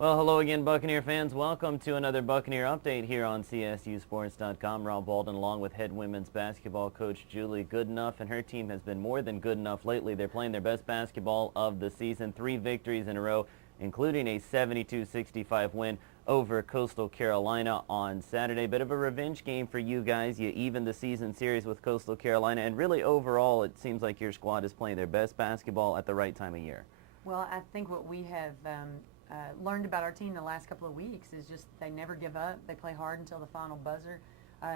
Well, hello again, Buccaneer fans. Welcome to another Buccaneer update here on CSUSports.com. Rob Walden along with head women's basketball coach Julie Goodenough, and her team has been more than good enough lately. They're playing their best basketball of the season, 3 victories in a row, including a 72-65 win over Coastal Carolina on Saturday. Bit of a revenge game for you guys. You evened the season series with Coastal Carolina, and really overall it seems like your squad is playing their best basketball at the right time of year. Well, I think what we have learned about our team the last couple of weeks is just they never give up. They play hard until the final buzzer.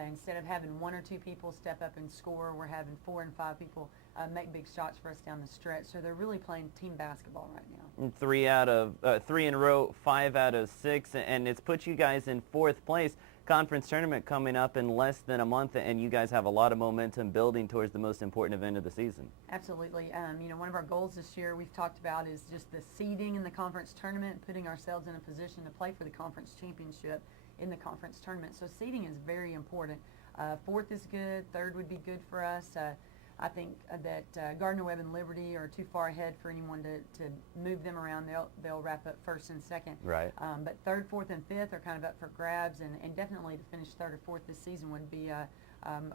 Instead of having 1 or 2 people step up and score, we're having 4 and 5 people make big shots for us down the stretch. So they're really playing team basketball right now. 3 in a row, 5 out of 6, and it's put you guys in 4th place. Conference tournament coming up in less than a month, and you guys have a lot of momentum building towards the most important event of the season. Absolutely. One of our goals this year we've talked about is just the seeding in the conference tournament, putting ourselves in a position to play for the conference championship in the conference tournament. So seeding is very important. 4th is good. 3rd would be good for us. I think that Gardner-Webb and Liberty are too far ahead for anyone to move them around. They'll wrap up 1st and 2nd. Right. But 3rd, 4th, and 5th are kind of up for grabs, and definitely to finish 3rd or 4th this season would be a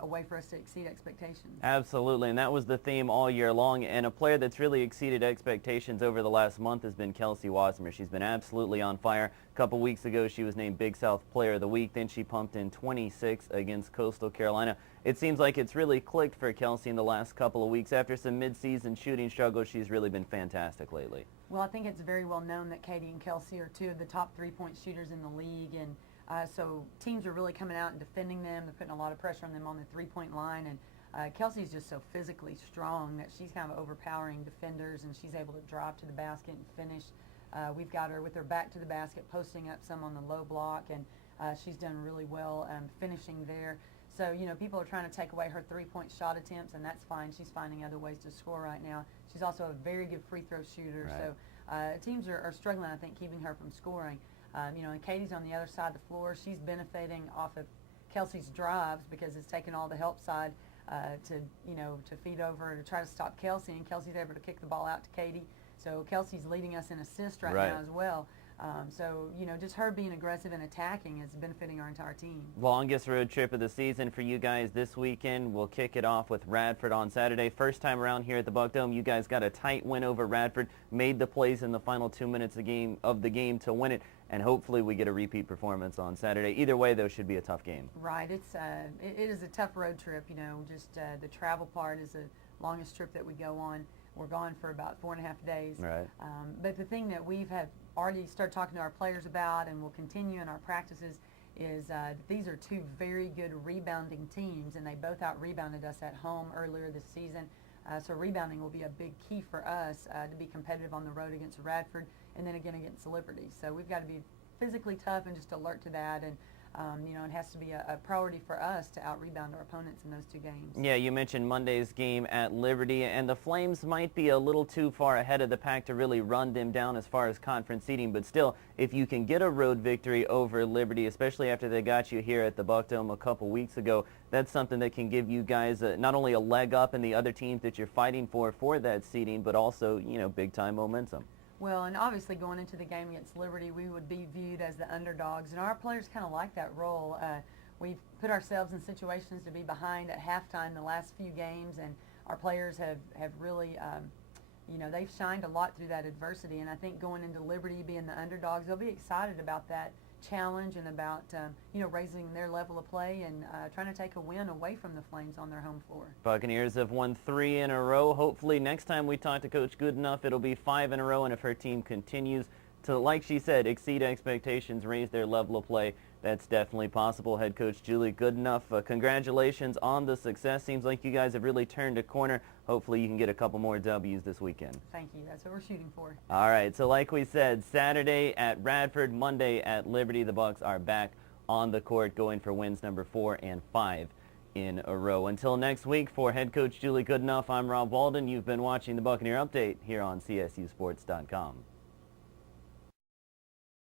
way for us to exceed expectations. Absolutely, and that was the theme all year long. And a player that's really exceeded expectations over the last month has been Kelsey Watson. She's been absolutely on fire. A couple weeks ago, she was named Big South Player of the Week. Then she pumped in 26 against Coastal Carolina. It seems like it's really clicked for Kelsey in the last couple of weeks. After some mid-season shooting struggles, she's really been fantastic lately. Well, I think it's very well known that Katie and Kelsey are 2 of the top 3-point shooters in the league, and so teams are really coming out and defending them. They're putting a lot of pressure on them on the 3-point line, and Kelsey's just so physically strong that she's kind of overpowering defenders, and she's able to drive to the basket and finish. We've got her with her back to the basket, posting up some on the low block, and she's done really well finishing there. So, people are trying to take away her 3-point shot attempts, and that's fine. She's finding other ways to score right now. She's also a very good free throw shooter. Right. So teams are struggling, I think, keeping her from scoring. And Katie's on the other side of the floor. She's benefiting off of Kelsey's drives because it's taken all the help side to feed over to try to stop Kelsey, and Kelsey's able to kick the ball out to Katie. So Kelsey's leading us in assists right now as well. So, just her being aggressive and attacking is benefiting our entire team. Longest road trip of the season for you guys this weekend. We'll kick it off with Radford on Saturday. First time around here at the Buck Dome, you guys got a tight win over Radford, made the plays in the final 2 minutes of the game to win it, and hopefully we get a repeat performance on Saturday. Either way, though, should be a tough game. Right. It is a tough road trip. Just the travel part is the longest trip that we go on. We're gone for about 4.5 days. Right. But the thing that we've already started talking to our players about, and will continue in our practices, is these are 2 very good rebounding teams, and they both out-rebounded us at home earlier this season. So rebounding will be a big key for us to be competitive on the road against Radford and then again against Liberty. So we've got to be physically tough and just alert to that, and it has to be a priority for us to out-rebound our opponents in those 2 games. Yeah, you mentioned Monday's game at Liberty, and the Flames might be a little too far ahead of the pack to really run them down as far as conference seeding, but still, if you can get a road victory over Liberty, especially after they got you here at the Buck Dome a couple weeks ago, that's something that can give you guys not only a leg up in the other teams that you're fighting for that seeding, but also, big-time momentum. Well, and obviously going into the game against Liberty, we would be viewed as the underdogs, and our players kind of like that role. We've put ourselves in situations to be behind at halftime the last few games, and our players have really, they've shined a lot through that adversity, and I think going into Liberty being the underdogs, they'll be excited about that challenge and about, raising their level of play and trying to take a win away from the Flames on their home floor. Buccaneers have won 3 in a row. Hopefully next time we talk to Coach Goodenough, it'll be 5 in a row, and if her team continues to, like she said, exceed expectations, raise their level of play, that's definitely possible. Head coach Julie Goodenough, congratulations on the success. Seems like you guys have really turned a corner. Hopefully you can get a couple more W's this weekend. Thank you. That's what we're shooting for. All right, so like we said, Saturday at Radford, Monday at Liberty. The Bucks are back on the court going for wins number 4 and 5 in a row. Until next week, for head coach Julie Goodenough, I'm Rob Walden. You've been watching the Buccaneer Update here on CSUSports.com.